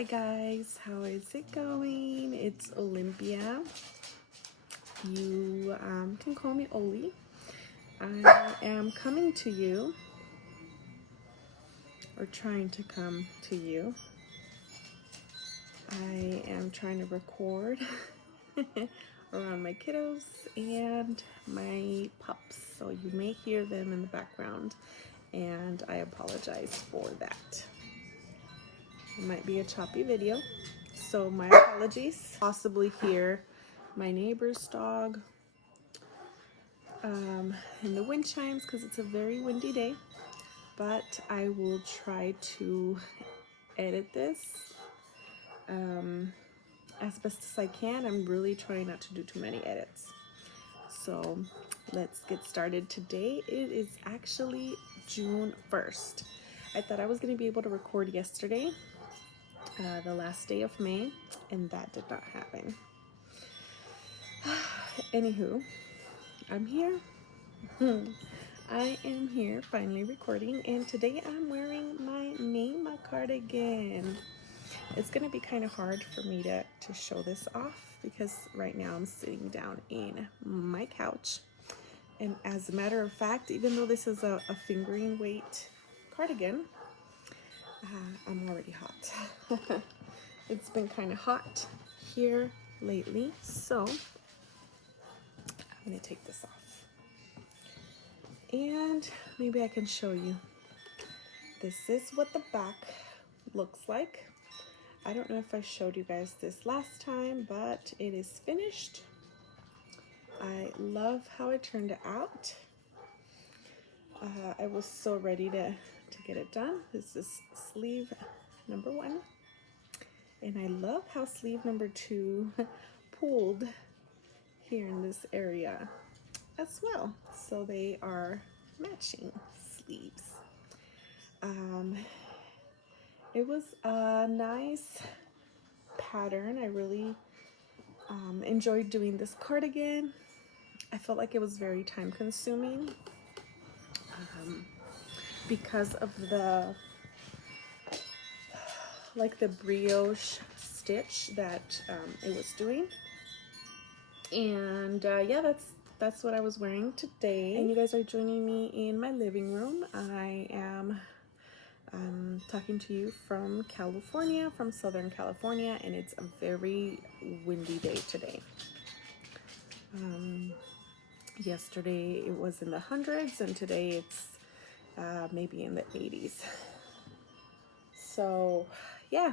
Hi guys, how is it going? It's Olympia. You can call me Oli. I am coming to you, or trying to come to you. I am trying to record around my kiddos and my pups, so you may hear them in the background, and I apologize for that. It might be a choppy video, so my apologies. Possibly hear my neighbor's dog and the wind chimes because it's a very windy day, but I will try to edit this as best as I can. I'm really trying not to do too many edits. So let's get started. Today it is actually June 1st. I thought I was going to be able to record yesterday, the last day of May, and that did not happen. Anywho, I'm here. I am here finally recording, and today I'm wearing my Mema cardigan. It's gonna be kind of hard for me to show this off because right now I'm sitting down in my couch, and as a matter of fact, even though this is a fingering weight cardigan, I'm already hot. It's been kind of hot here lately, so I'm gonna take this off. And maybe I can show you. This is what the back looks like. I don't know if I showed you guys this last time, but it is finished. I love how it turned out. I was so ready to get it done. This is sleeve number 1. And I love how sleeve number 2 pulled here in this area as well. So they are matching sleeves. It was a nice pattern. I really enjoyed doing this cardigan. I felt like it was very time consuming because of the brioche stitch that it was doing. And yeah, that's what I was wearing today. And you guys are joining me in my living room. I am talking to you from California, from Southern California, and it's a very windy day today. Yesterday it was in the hundreds, and today it's maybe in the 80s. So yeah,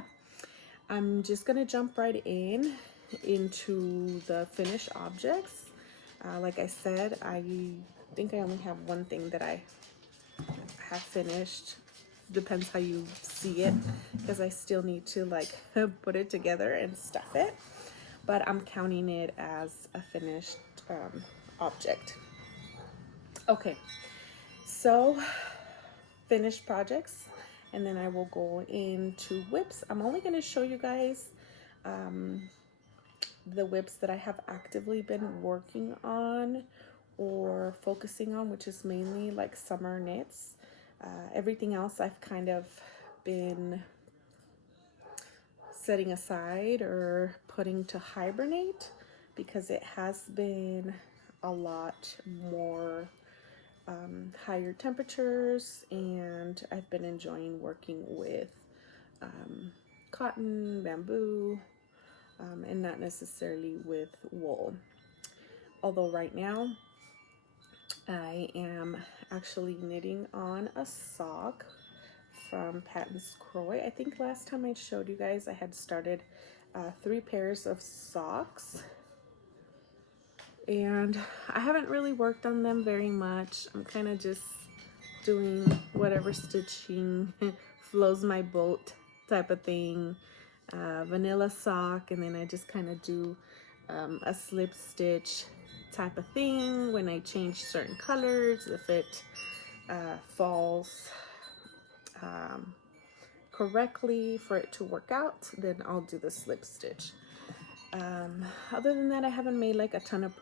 I'm just gonna jump right into the finished objects. Like I said, I think I only have one thing that I have finished. Depends how you see it, because I still need to put it together and stuff it, but I'm counting it as a finished object. Okay, so finished projects, and then I will go into whips. I'm only going to show you guys the whips that I have actively been working on or focusing on, which is mainly like summer knits. Everything else I've kind of been setting aside or putting to hibernate because it has been a lot more higher temperatures, and I've been enjoying working with cotton, bamboo, and not necessarily with wool. Although right now I am actually knitting on a sock from Patton's Kroy. I think last time I showed you guys I had started 3 pairs of socks, and I haven't really worked on them very much. I'm kind of just doing whatever stitching flows my boat type of thing. Vanilla sock, and then I just kind of do a slip stitch type of thing when I change certain colors. If it falls correctly for it to work out, then I'll do the slip stitch. Other than that, I haven't made like a ton of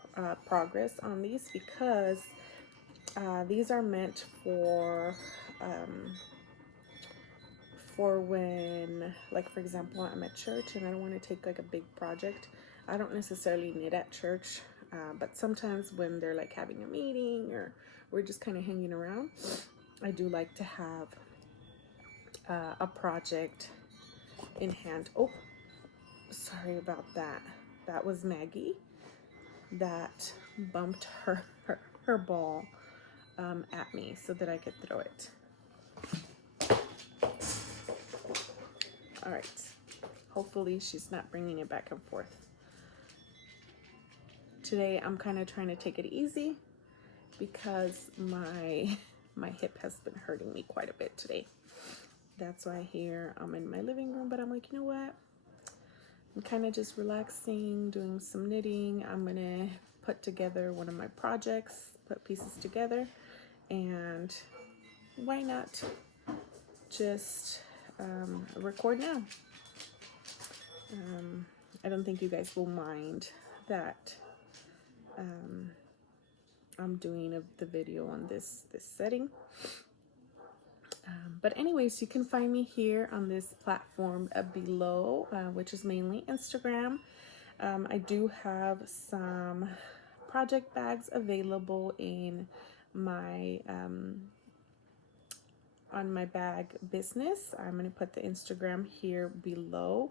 progress on these because these are meant for for when, like for example, I'm at church and I don't want to take like a big project. I don't necessarily knit at church, but sometimes when they're like having a meeting or we're just kind of hanging around, I do like to have a project in hand. Oh, sorry about that. That was Maggie that bumped her ball at me so that I could throw it. All right. Hopefully she's not bringing it back and forth. Today I'm kind of trying to take it easy because my hip has been hurting me quite a bit today. That's why here I'm in my living room, but I'm like, you know what? I'm kind of just relaxing, doing some knitting. I'm gonna put together one of my projects, put pieces together, and why not just record now? I don't think you guys will mind that I'm doing the video on this setting. But anyways, you can find me here on this platform below, which is mainly Instagram. I do have some project bags available in my on my bag business. I'm going to put the Instagram here below.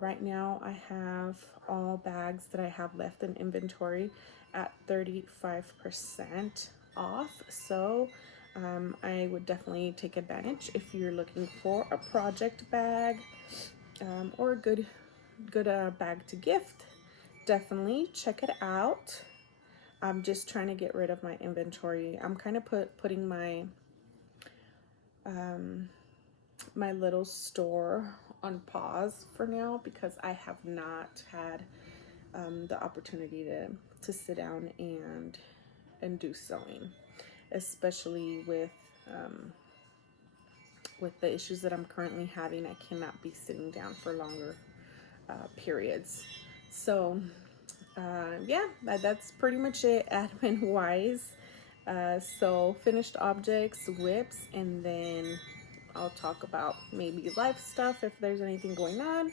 Right now I have all bags that I have left in inventory at 35% off. So I would definitely take advantage if you're looking for a project bag or a good bag to gift. Definitely check it out. I'm just trying to get rid of my inventory. I'm kind of putting my my little store on pause for now because I have not had the opportunity to sit down and do sewing, especially with the issues that I'm currently having. I cannot be sitting down for longer periods. So yeah, that's pretty much it admin wise. So finished objects, whips, and then I'll talk about maybe life stuff if there's anything going on,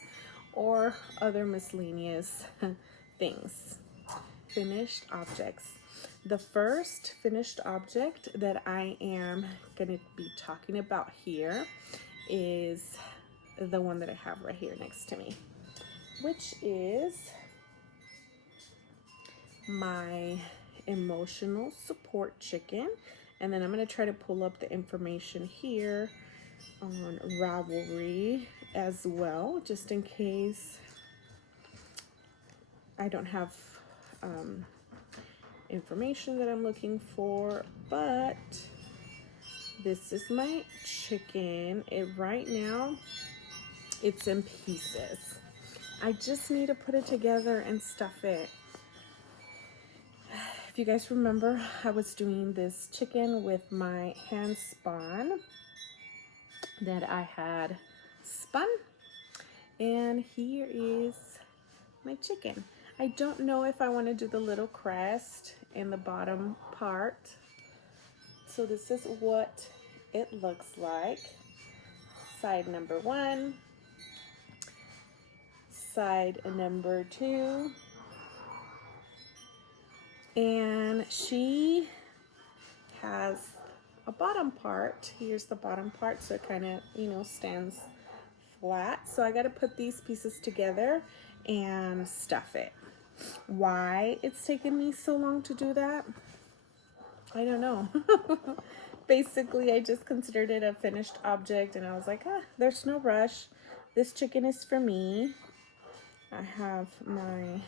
or other miscellaneous things. Finished objects. The first finished object that I am going to be talking about here is the one that I have right here next to me, which is my emotional support chicken. And then I'm going to try to pull up the information here on Ravelry as well, just in case I don't have information that I'm looking for. But this is my chicken. Right now it's in pieces. I just need to put it together and stuff it. If you guys remember, I was doing this chicken with my hand spun that I had spun, and here is my chicken. I don't know if I want to do the little crest in the bottom part. So this is what it looks like. Side number 1, side number 2, and she has a bottom part. Here's the bottom part, so it kind of, you know, stands flat. So I got to put these pieces together and stuff it. Why it's taken me so long to do that, I don't know. Basically, I just considered it a finished object, and I was like, there's no rush. This chicken is for me. I have my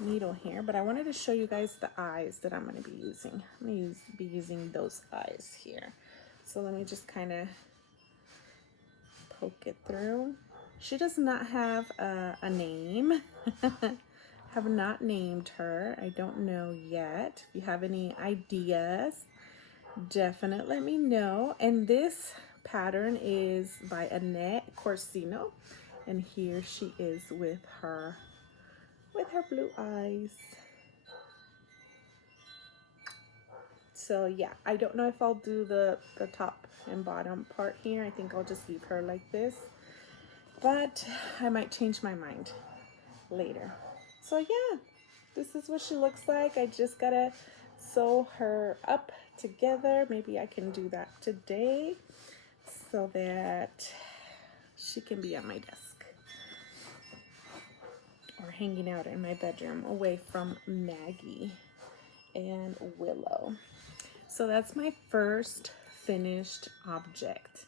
needle here, but I wanted to show you guys the eyes that I'm going to be using. I'm going to be using those eyes here. So let me just kind of poke it through. She does not have a name. Have not named her. I don't know yet. If you have any ideas, definitely let me know. And this pattern is by Annette Corsino, and here she is with her blue eyes. So yeah, I don't know if I'll do the top and bottom part here. I think I'll just leave her like this, but I might change my mind later. So yeah, this is what she looks like. I just gotta sew her up together. Maybe I can do that today so that she can be on my desk or hanging out in my bedroom away from Maggie and Willow. So that's my first finished object.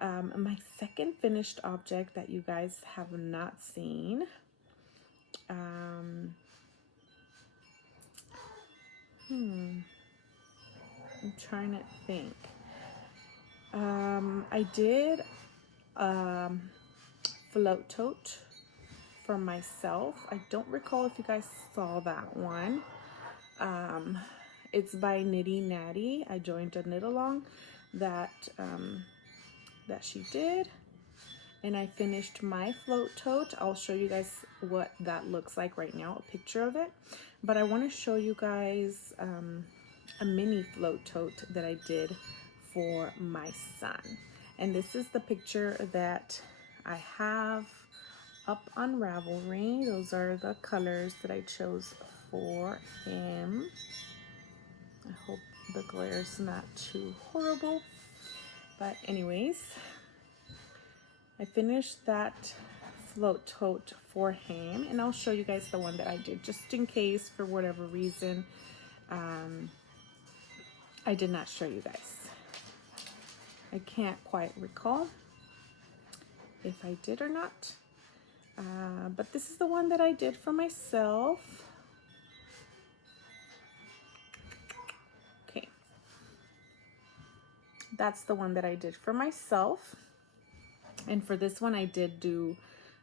My second finished object that you guys have not seen, I'm trying to think. I did float tote for myself. I don't recall if you guys saw that one. It's by Nitty Natty. I joined a knit along that that she did, and I finished my float tote. I'll show you guys what that looks like right now, a picture of it. But I want to show you guys a mini float tote that I did for my son. And this is the picture that I have up on Ravelry. Those are the colors that I chose for him. I hope the glare is not too horrible. But anyways, I finished that float tote for him, and I'll show you guys the one that I did just in case for whatever reason I did not show you guys. I can't quite recall if I did or not, but this is the one that I did for myself. Okay, that's the one that I did for myself. And for this one I did do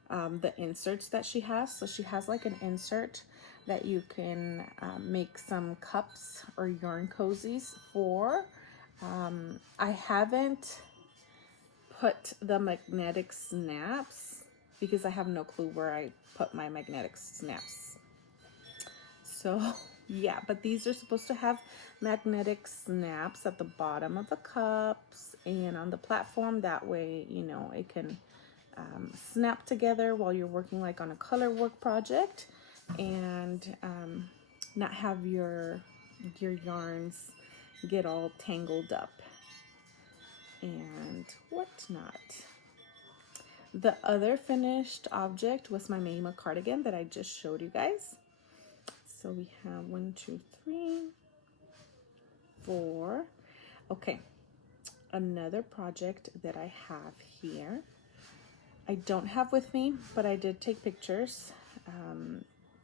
the inserts that she has. So she has like an insert that you can make some cups or yarn cozies for. I haven't put the magnetic snaps because I have no clue where I put my magnetic snaps. So yeah, but these are supposed to have magnetic snaps at the bottom of the cups and on the platform. That way, you know, it can snap together while you're working like on a color work project, and not have your yarns get all tangled up and whatnot. The other finished object was my Mima cardigan that I just showed you guys. So we have 1, 2, 3, 4. Okay, another project that I have here, I don't have with me, but I did take pictures.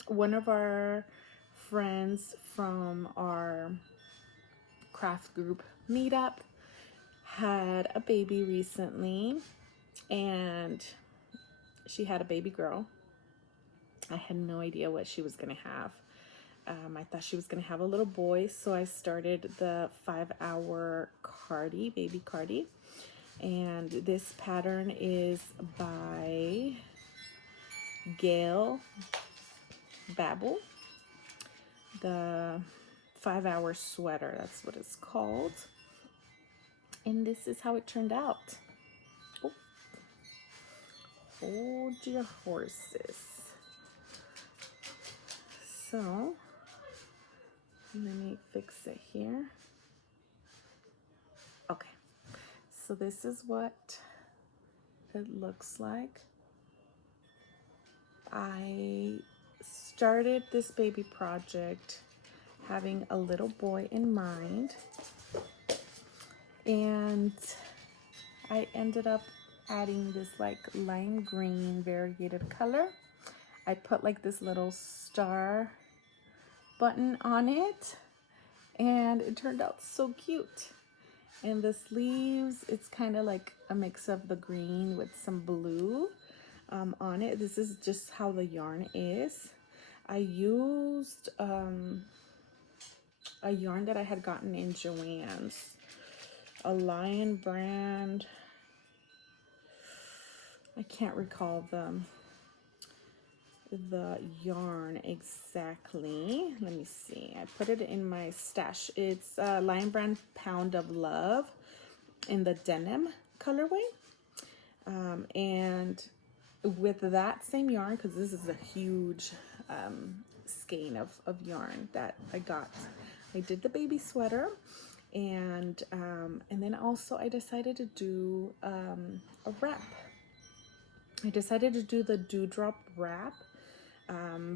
One of our friends from our craft group meetup had a baby recently, and she had a baby girl. I had no idea what she was gonna have. I thought she was gonna have a little boy, so I started the 5-hour cardi, baby cardi. And this pattern is by Gail Babel. The 5-hour sweater, that's what it's called. And this is how it turned out. Oh, hold your horses. So let me fix it here. Okay, so this is what it looks like. I started this baby project having a little boy in mind, and I ended up adding this like lime green variegated color. I put like this little star button on it, and it turned out so cute. And the sleeves, it's kind of like a mix of the green with some blue on it. This is just how the yarn is. I used a yarn that I had gotten in Joann's, a Lion brand. I can't recall the yarn exactly. Let me see. I put it in my stash. It's Lion Brand Pound of Love in the denim colorway. And with that same yarn, because this is a huge skein of yarn that I got, I did the baby sweater, and then also I decided to do a wrap. I decided to do the Dewdrop wrap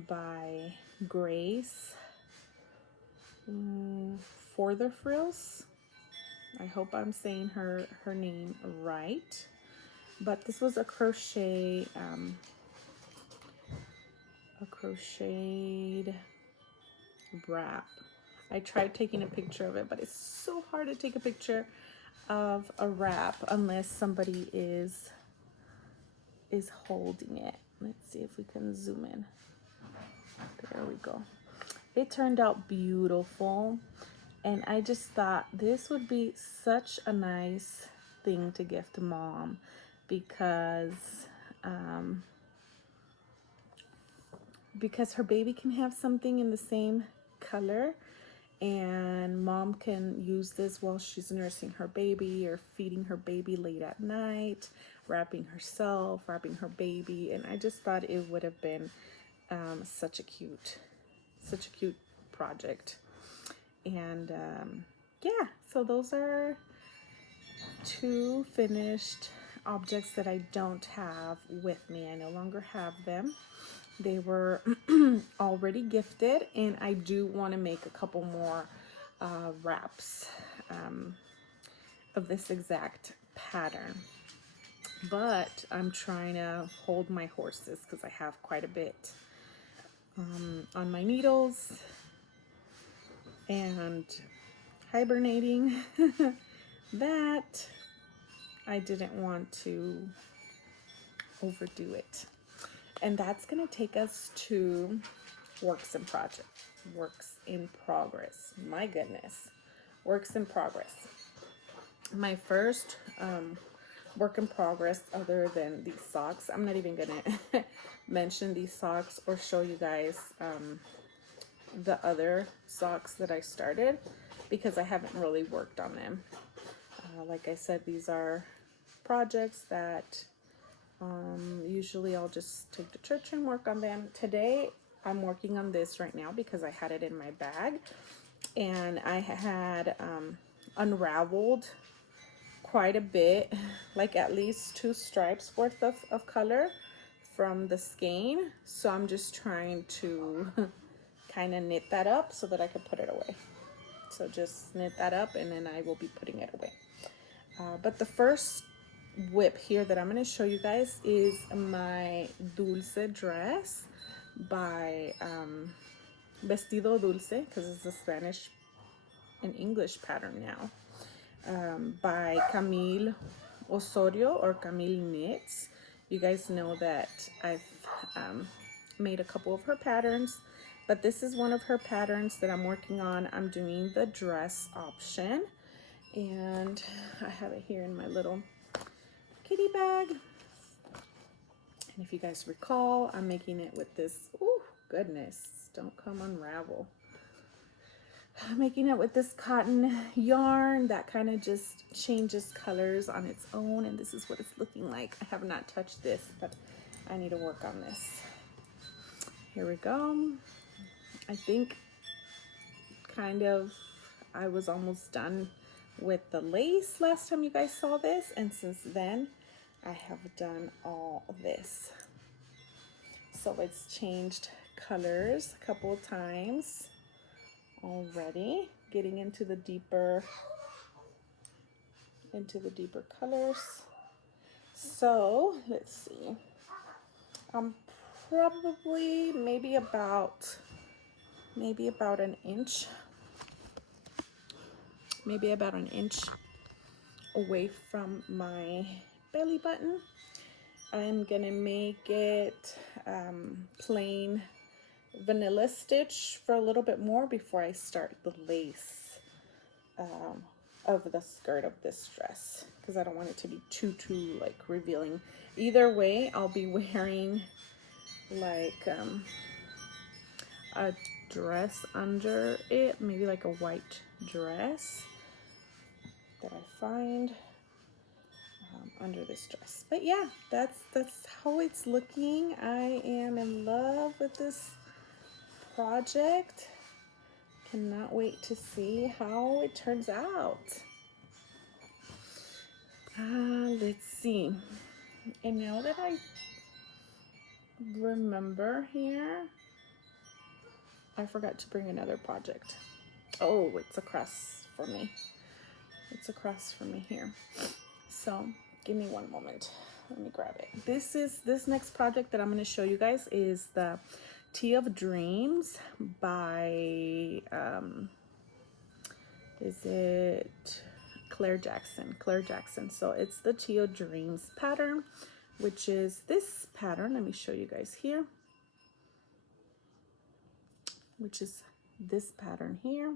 by Grace for the Frills. I hope I'm saying her name right. But this was a crocheted wrap. I tried taking a picture of it, but it's so hard to take a picture of a wrap unless somebody is holding it. Let's see if we can zoom in. There we go. It turned out beautiful, and I just thought this would be such a nice thing to gift to mom, because her baby can have something in the same color, and mom can use this while she's nursing her baby or feeding her baby late at night, wrapping herself, wrapping her baby. And I just thought it would have been such a cute project. And yeah, so those are two finished objects that I don't have with me. I no longer have them. They were already gifted, and I do want to make a couple more wraps of this exact pattern. But I'm trying to hold my horses because I have quite a bit on my needles and hibernating that I didn't want to overdo it. And that's going to take us to works in progress. My goodness. Works in progress. My first work in progress, other than these socks, I'm not even going to mention these socks or show you guys the other socks that I started, because I haven't really worked on them. Like I said, these are projects that usually I'll just take to church and work on them. Today I'm working on this right now because I had it in my bag, and I had unraveled quite a bit, like at least 2 stripes worth of color from the skein. So I'm just trying to kind of knit that up so that I can put it away. So just knit that up, and then I will be putting it away. But the first whip here that I'm going to show you guys is my Dulce dress by Vestido Dulce, because it's a Spanish and English pattern now, by Camille Osorio, or Camille Knits. You guys know that I've made a couple of her patterns, but this is one of her patterns that I'm working on. I'm doing the dress option, and I have it here in my little kitty bag. And if you guys recall, I'm making it with this, oh goodness, don't come unravel. I'm making it with this cotton yarn that kind of just changes colors on its own, and this is what it's looking like. I have not touched this, but I need to work on this. Here we go. I think I was almost done with the lace last time you guys saw this, and since then I have done all this. So it's changed colors a couple of times already, getting into the deeper colors. So let's see, I'm probably maybe about an inch, away from my belly button. I'm gonna make it plain vanilla stitch for a little bit more before I start the lace of the skirt of this dress, because I don't want it to be too like revealing. Either way, I'll be wearing like a dress under it, maybe like a white dress that I find under this dress. But yeah, that's how it's looking. I am in love with this project. Cannot wait to see how it turns out. Let's see. And now that I remember here, I forgot to bring another project. Oh, it's across from me. It's across from me here. So give me one moment. Let me grab it. This next project that I'm going to show you guys is the Tea of Dreams by is it Claire Jackson? Claire Jackson. So it's the Tea of Dreams pattern, which is this pattern. Let me show you guys here. Which is this pattern here.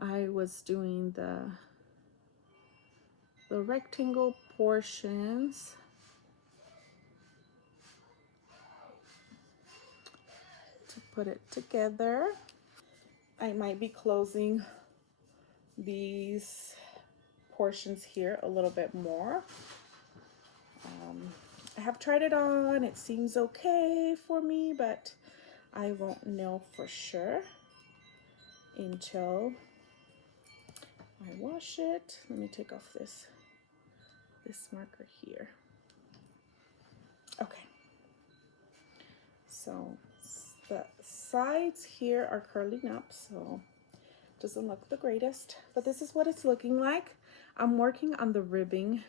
I was doing the rectangle portions to put it together. I might be closing these portions here a little bit more. I have tried it on. It seems okay for me, but I won't know for sure until I wash it. Let me take off this marker here. Okay. So the sides here are curling up, so it doesn't look the greatest, but this is what it's looking like. I'm working on the ribbing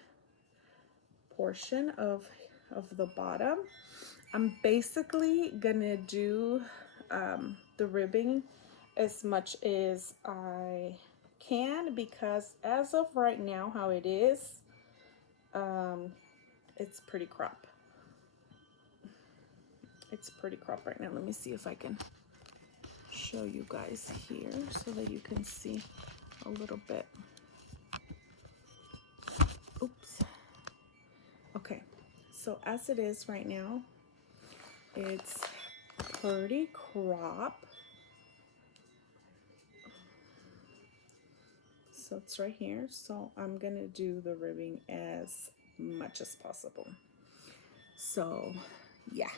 portion of the bottom. I'm basically gonna do the ribbing as much as I can, because as of right now, how it is, it's pretty crop. It's pretty crop right now. Let me see if I can show you guys here so that you can see a little bit. Oops. Okay, so as it is right now, it's pretty crop. So it's right here. So I'm gonna do the ribbing as much as possible. So yeah,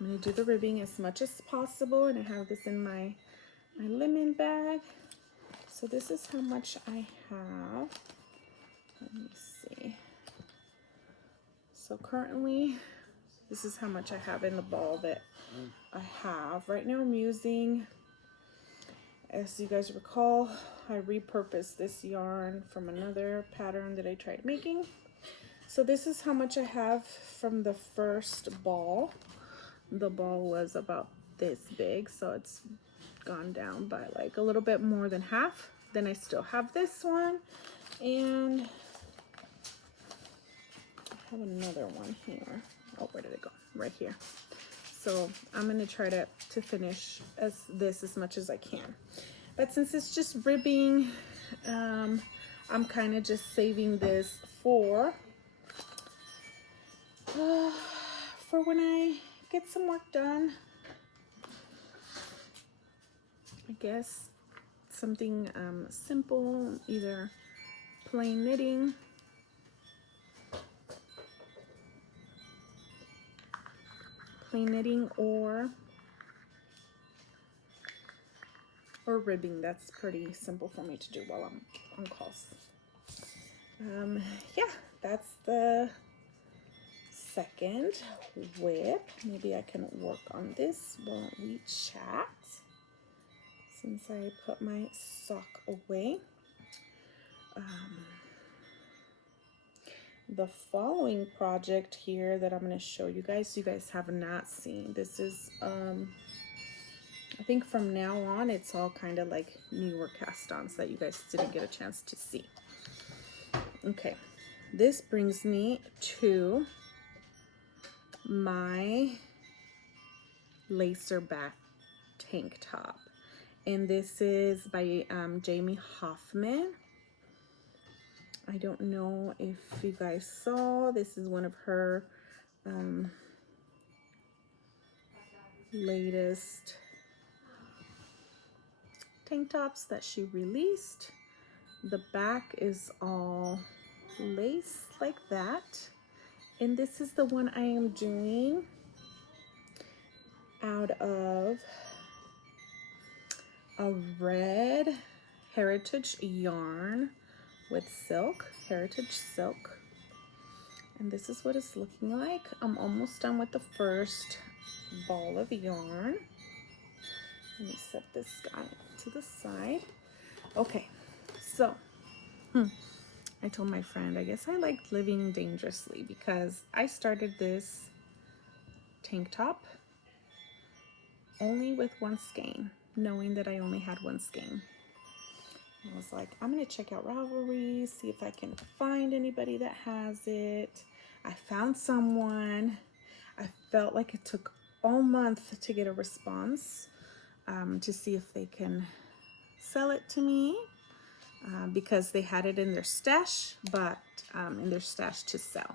I'm gonna do the ribbing as much as possible, and I have this in my linen bag. So this is how much I have. Let me see. So currently, this is how much I have in the ball that I have. Right now I'm using, as you guys recall, I repurposed this yarn from another pattern that I tried making. So this is how much I have from the first ball. The ball was about this big, so it's gone down by like a little bit more than half. Then I still have this one, and I have another one here. Oh, where did it go? Right here. So I'm gonna try to finish as much as I can. But since it's just ribbing, I'm kind of just saving this for when I get some work done. I guess something simple, either plain knitting, or ribbing. That's pretty simple for me to do while I'm on calls. Yeah, that's the second whip. Maybe I can work on this while we chat, since I put my sock away. The following project here that I'm going to show you guys have not seen. This is I think from now on it's all kind of like newer cast-ons that you guys didn't get a chance to see. Okay, this brings me to my lacer back tank top, and this is by Jamie Hoffman. I don't know if you guys saw, this is one of her latest tank tops that she released. The back is all lace like that. And this is the one I am doing out of a red heritage yarn with silk, heritage silk. And this is what it's looking like. I'm almost done with the first ball of yarn. Let me set this guy to the side. Okay, so I told my friend, I guess I like living dangerously, because I started this tank top only with one skein, knowing that I only had one skein. I was like, I'm gonna check out Ravelry, see if I can find anybody that has it. I found someone. I felt like it took all month to get a response, to see if they can sell it to me, because they had it in their stash, but in their stash to sell.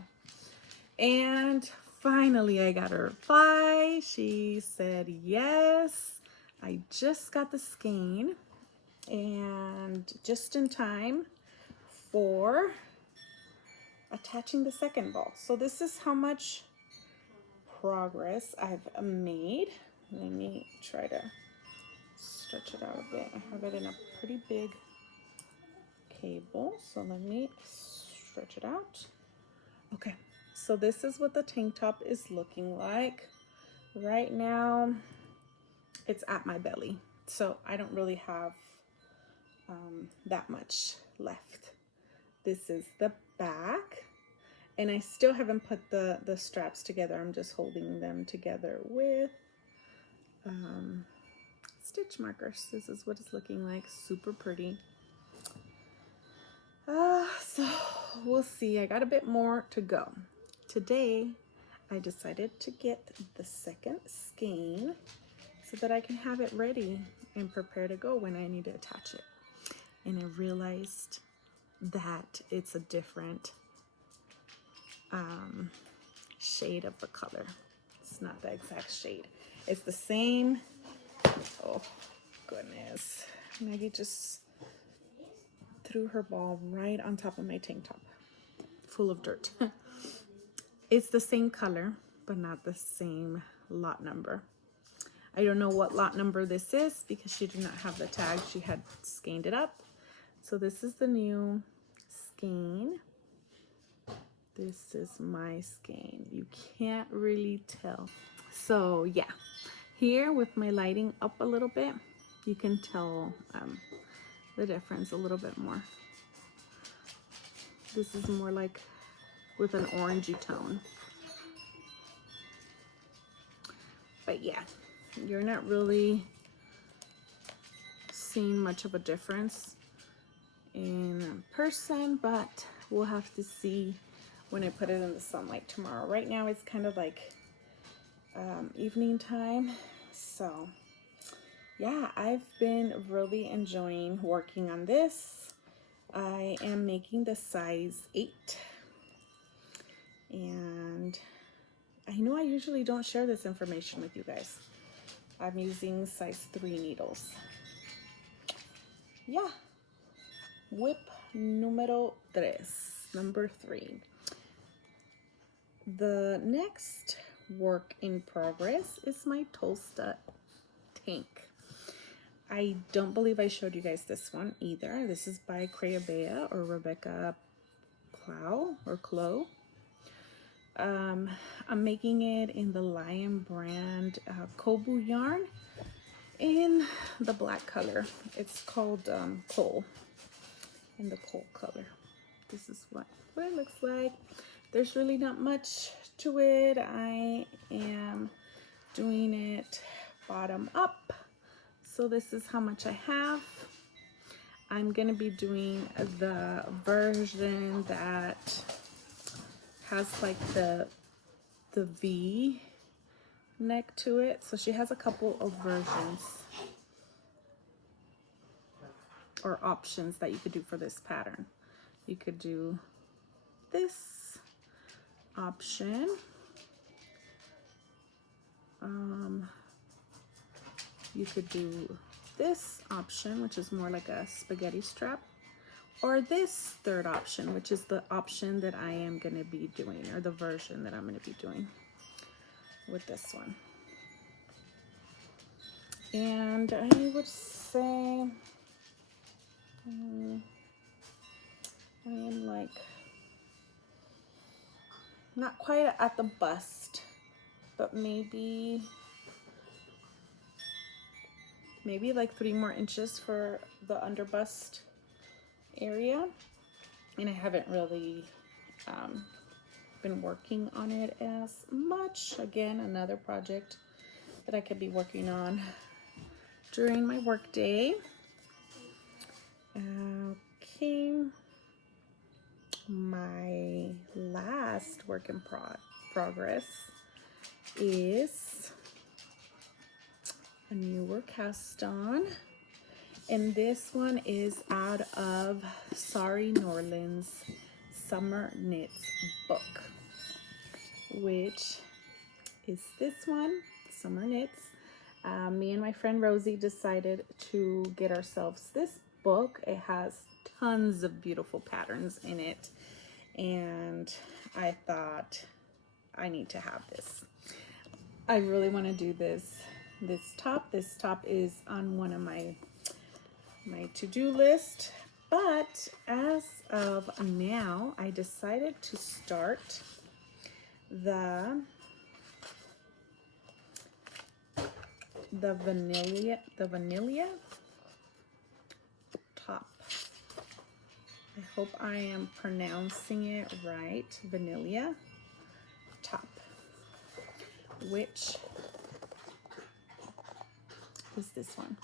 And finally I got a reply. She said yes. I just got the skein, and just in time for attaching the second ball. So this is how much progress I've made. Let me try to stretch it out a bit. I have it in a pretty big cable, so let me stretch it out. Okay, so this is what the tank top is looking like right now. It's at my belly, so I don't really have that much left. This is the back, and I still haven't put the straps together. I'm just holding them together with stitch markers. This is what it's looking like. Super pretty. So we'll see. I got a bit more to go. Today I decided to get the second skein so that I can have it ready and prepare to go when I need to attach it. And I realized that it's a different shade of the color. It's not the exact shade. It's the same. Oh goodness, Maggie just threw her ball right on top of my tank top, full of dirt. It's the same color, but not the same lot number. I don't know what lot number this is because she did not have the tag. She had skeined it up. So this is the new skein. This is my skein. You can't really tell. So yeah, here with my lighting up a little bit, you can tell the difference a little bit more. This is more like with an orangey tone. But yeah, you're not really seeing much of a difference in person, but we'll have to see when I put it in the sunlight tomorrow. Right now it's kind of like evening time, so yeah, I've been really enjoying working on this. I am making the size 8, and I know I usually don't share this information with you guys. I'm using size 3 needles. Yeah, whip numero 3, number 3. The next work in progress is my Tolsta tank. I don't believe I showed you guys this one either. This is by Crayabea or Rebecca Clow. I'm making it in the Lion brand Kobu yarn in the black color. It's called Coal, in the coal color. This is what it looks like. There's really not much to it. I am doing it bottom up. So this is how much I have. I'm gonna be doing the version that has like the V neck to it. So she has a couple of versions or options that you could do for this pattern. You could do this option. You could do this option, which is more like a spaghetti strap, or this third option, which is the option that I am going to be doing, or the version that I'm going to be doing with this one. And I would say I am like not quite at the bust, but maybe like 3 more inches for the under bust area. And I haven't really been working on it as much. Again, another project that I could be working on during my work day. Okay, my last work in progress is a newer cast on, and this one is out of Sari Norland's Summer Knits book, which is this one, Summer Knits. Me and my friend Rosie decided to get ourselves this book. It has tons of beautiful patterns in it, and I thought I need to have this. I really want to do this top. This top is on one of my to-do list, but as of now, I decided to start the vanilla top. I hope I am pronouncing it right. Vanilla top, which is this one.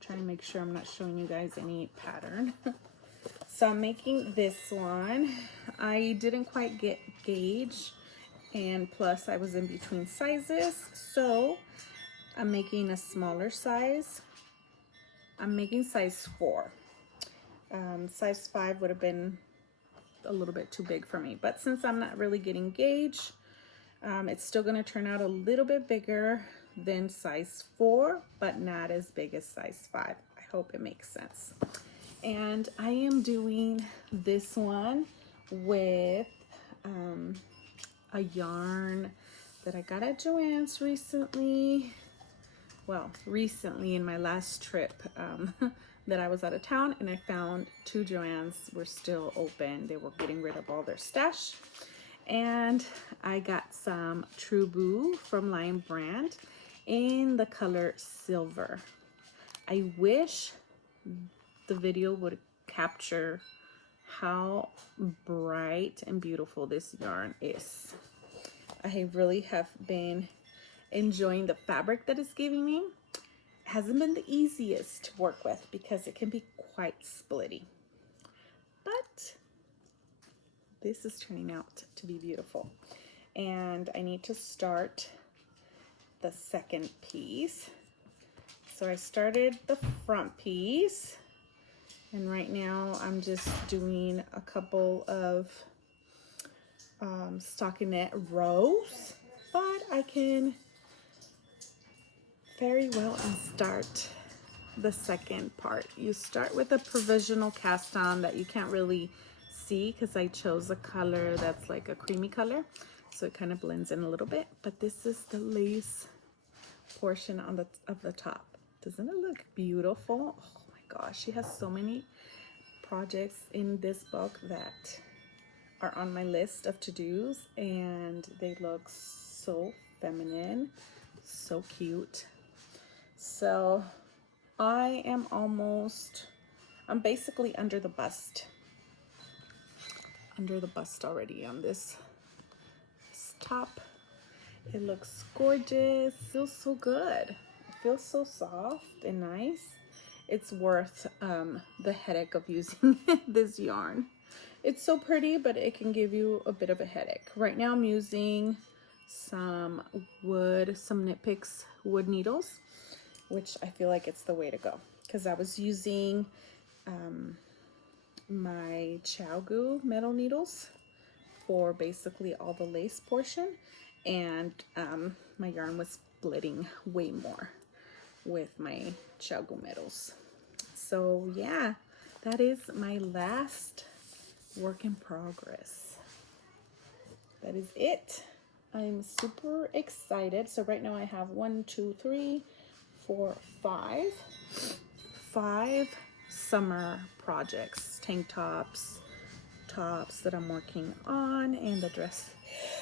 Trying to make sure I'm not showing you guys any pattern. So I'm making this one. I didn't quite get gauge, and plus I was in between sizes, so I'm making a smaller size. I'm making size 4. Size 5 would have been a little bit too big for me, but since I'm not really getting gauge, it's still going to turn out a little bit bigger than size 4, but not as big as size 5. I hope it makes sense. And I am doing this one with a yarn that I got at Joann's recently. Well, recently in my last trip that I was out of town, and I found 2 Joann's were still open. They were getting rid of all their stash. And I got some True from Lion Brand in the color silver. I wish the video would capture how bright and beautiful this yarn is. I really have been enjoying the fabric that it's giving me. It hasn't been the easiest to work with because it can be quite splitty, but this is turning out to be beautiful. And I need to start the second piece. So I started the front piece, and right now I'm just doing a couple of stockinette rows, but I can very well start the second part. You start with a provisional cast on that you can't really see because I chose a color that's like a creamy color, so it kind of blends in a little bit. But this is the lace portion on of the top. Doesn't it look beautiful? Oh my gosh, she has so many projects in this book that are on my list of to-dos, and they look so feminine, so cute. So I'm basically under the bust already on this top. It looks gorgeous, feels so good. It feels so soft and nice. It's worth the headache of using this yarn. It's so pretty, but it can give you a bit of a headache. Right now I'm using some Knit Picks wood needles, which I feel like it's the way to go, because I was using my ChiaoGoo metal needles for basically all the lace portion, and my yarn was splitting way more with my ChiaoGoo metals. So yeah, that is my last work in progress. That is it. I'm super excited. So right now I have 1, 2, 3, 4, 5 summer projects, tank tops, tops that I'm working on, and the dress.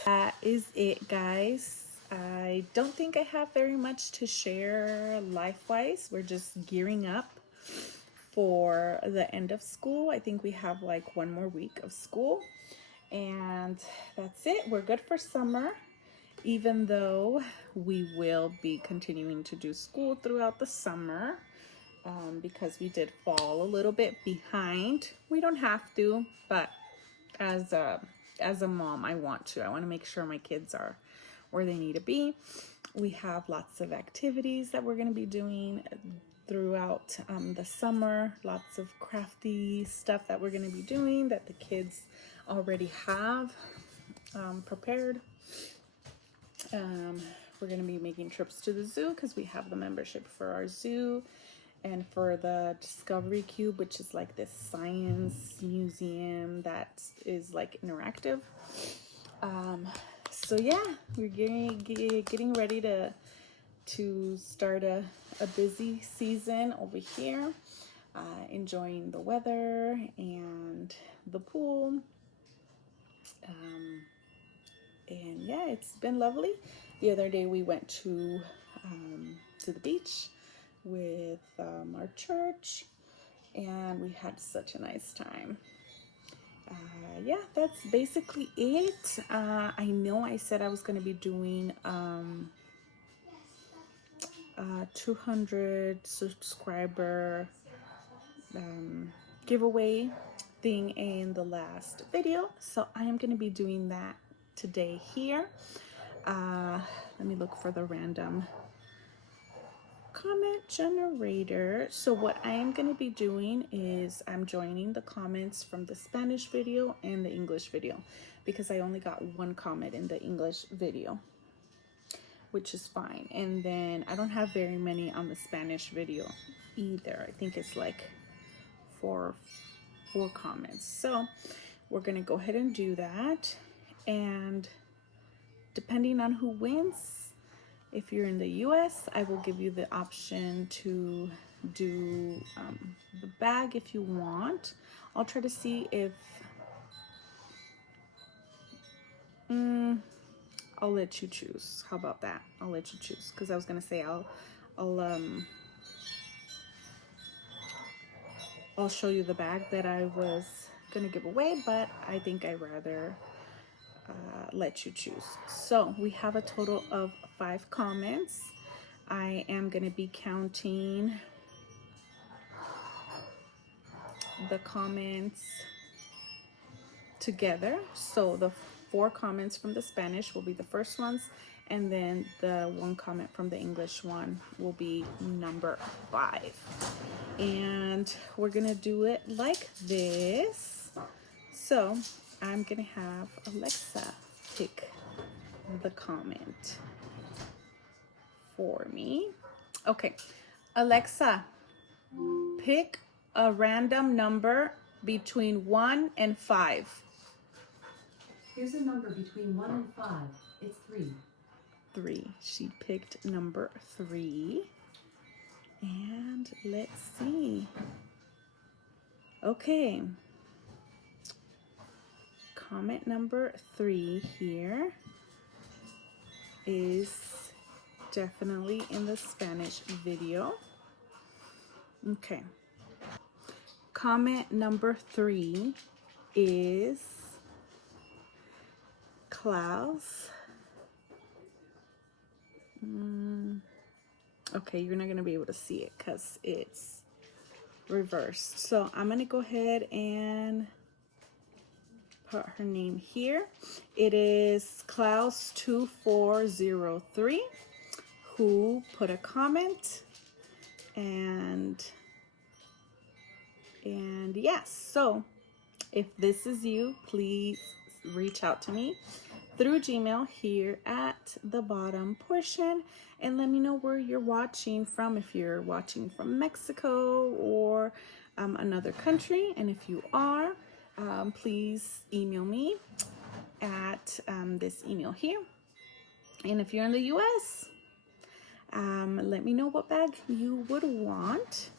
That is it, guys. I don't think I have very much to share life-wise. We're just gearing up for the end of school. I think we have like 1 more week of school, and that's it. We're good for summer, even though we will be continuing to do school throughout the summer, because we did fall a little bit behind. We don't have to, but as a mom, I want to make sure my kids are where they need to be. We have lots of activities that we're going to be doing throughout the summer, lots of crafty stuff that we're going to be doing that the kids already have prepared. We're going to be making trips to the zoo because we have the membership for our zoo, and for the Discovery Cube, which is like this science museum that is like interactive. So yeah, we're getting ready to start a busy season over here, enjoying the weather and the pool. And yeah, it's been lovely. The other day we went to the beach with our church, and we had such a nice time. Yeah, that's basically it. I know I said I was going to be doing 200 subscriber giveaway thing in the last video, so I am going to be doing that today here. Let me look for the random comment generator. So what I am going to be doing is I'm joining the comments from the Spanish video and the English video, because I only got 1 comment in the English video, which is fine. And then I don't have very many on the Spanish video either. I think it's like four comments. So we're going to go ahead and do that, and depending on who wins, if you're in the US, I will give you the option to do the bag if you want. I'll try to see if I'll let you choose. How about that? I'll let you choose, because I was gonna say I'll show you the bag that I was gonna give away, but I think I'd rather let you choose. So we have a total of 5 comments. I am going to be counting the comments together. So the 4 comments from the Spanish will be the first ones, and then the 1 comment from the English one will be number 5. And we're going to do it like this. So I'm going to have Alexa pick the comment for me. Okay, Alexa, pick a random number between 1 and 5. Here's a number between 1 and 5. It's 3. 3. She picked number 3. And let's see. Okay. Comment number 3 here is definitely in the Spanish video. Okay. Comment number 3 is Klaus. Okay, you're not going to be able to see it because it's reversed. So I'm going to go ahead and put her name here. It is Klaus2403 who put a comment, and yes, so If this is you, please reach out to me through Gmail here at the bottom portion and let me know where you're watching from, if you're watching from Mexico or another country. And if you are, please email me at this email here. And if you're in the US, let me know what bag you would want.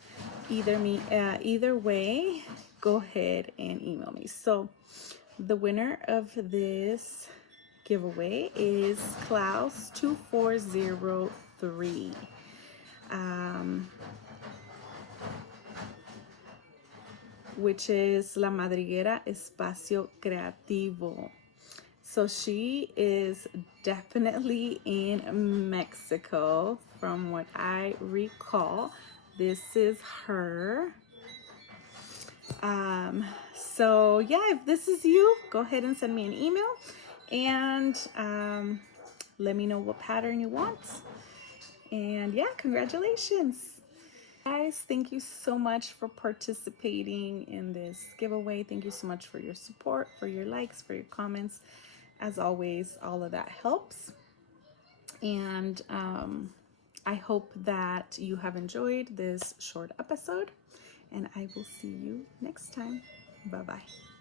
Either way, go ahead and email me. So the winner of this giveaway is Klaus2403. Which is La Madriguera Espacio Creativo. So she is definitely in Mexico from what I recall. This is her. So yeah, if this is you, go ahead and send me an email and let me know what pattern you want. And yeah, congratulations. Guys, thank you so much for participating in this giveaway. Thank you so much for your support, for your likes, for your comments. As always, all of that helps. And I hope that you have enjoyed this short episode, and I will see you next time. Bye-bye.